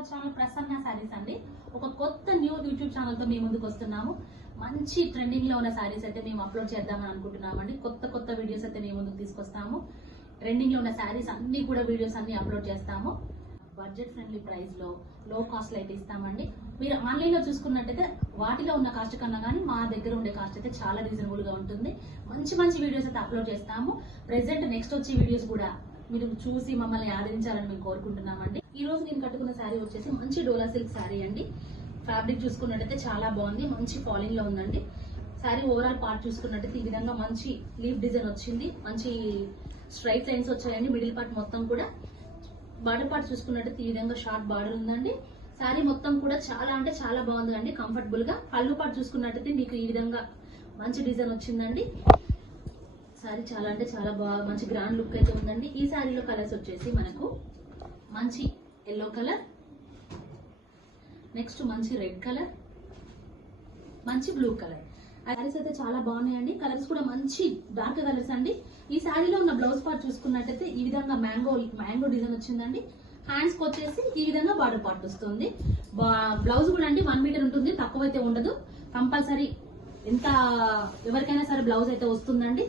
Our channel Prasanna saris అండి. ఒక కొత్త న్యూ యూట్యూబ్ ఛానల్ తో మేము ముందుకు వస్తున్నాము. మంచి ట్రెండింగ్ లో ఉన్న సారీస్ అయితే మేము అప్లోడ్ చేద్దామని అనుకుంటున్నామండి. కొత్త వీడియోస్ అయితే మేము ముందుకు తీసుకొస్తాము. ట్రెండింగ్ లో ఉన్న సారీస్ అన్ని కూడా వీడియోస్ అన్ని అప్లోడ్ చేస్తాము. బడ్జెట్ ఫ్రెండ్లీ ప్రైస్ లో లో కాస్ట్ లో అయితే ఇస్తామండి. మీరు ఆన్లైన్ లో చూసుకున్నట్టయితే వాటిలో ఉన్న కాస్ట్ కన్నా కానీ మా దగ్గర ఉండే కాస్ట్ అయితే చాలా రీజనబుల్ గా ఉంటుంది. మంచి వీడియోస్ అయితే అప్లోడ్ చేస్తాము. ప్రెసెంట్ నెక్స్ట్ వచ్చే వీడియోస్ కూడా మీరు చూసి మమ్మల్ని ఆదరించాలని మేము కోరుకుంటున్నామండి. ఈ రోజు నేను కట్టుకున్న శారీ వచ్చేసి మంచి డోలా సిల్క్ శారీ అండి. ఫ్యాబ్రిక్ చూసుకున్నట్టయితే చాలా బాగుంది, మంచి ఫాలింగ్ లో ఉందండి. శారీ ఓవరాల్ పార్ట్ చూసుకున్నట్టయితే ఈ విధంగా మంచి లీఫ్ డిజైన్ వచ్చింది, మంచి స్ట్రైట్ లైన్స్ వచ్చాయండి. మిడిల్ పార్ట్ మొత్తం కూడా బార్డర్ పార్ట్ చూసుకున్నట్టయితే ఈ విధంగా షార్ట్ బార్డర్ ఉందండి. శారీ మొత్తం కూడా చాలా అంటే చాలా బాగుంది అండి, కంఫర్టబుల్ గా. పళ్ళు పార్ట్ చూసుకున్నట్టయితే మీకు ఈ విధంగా మంచి డిజైన్ వచ్చిందండి. శారీ చాలా అంటే చాలా బాగా మంచి గ్రాండ్ లుక్ అయితే ఉందండి. ఈ శారీలో కలర్స్ వచ్చేసి మనకు మంచి ఎల్లో కలర్, నెక్స్ట్ మంచి రెడ్ కలర్, మంచి బ్లూ కలర్. శారీస్ అయితే చాలా బాగున్నాయండి. కలర్స్ కూడా మంచి డార్క్ కలర్స్ అండి. ఈ శారీలో ఉన్న బ్లౌజ్ పార్ట్ చూసుకున్నట్టయితే ఈ విధంగా మ్యాంగో డిజైన్ వచ్చిందండి. హ్యాండ్స్ కి వచ్చేసి ఈ విధంగా బార్డర్ పార్ట్ వస్తుంది. బ్లౌజ్ కూడా అండి 1 మీటర్ ఉంటుంది, తక్కువ అయితే ఉండదు. కంపల్సరీ ఎంత ఎవరికైనా సరే బ్లౌజ్ అయితే వస్తుందండి.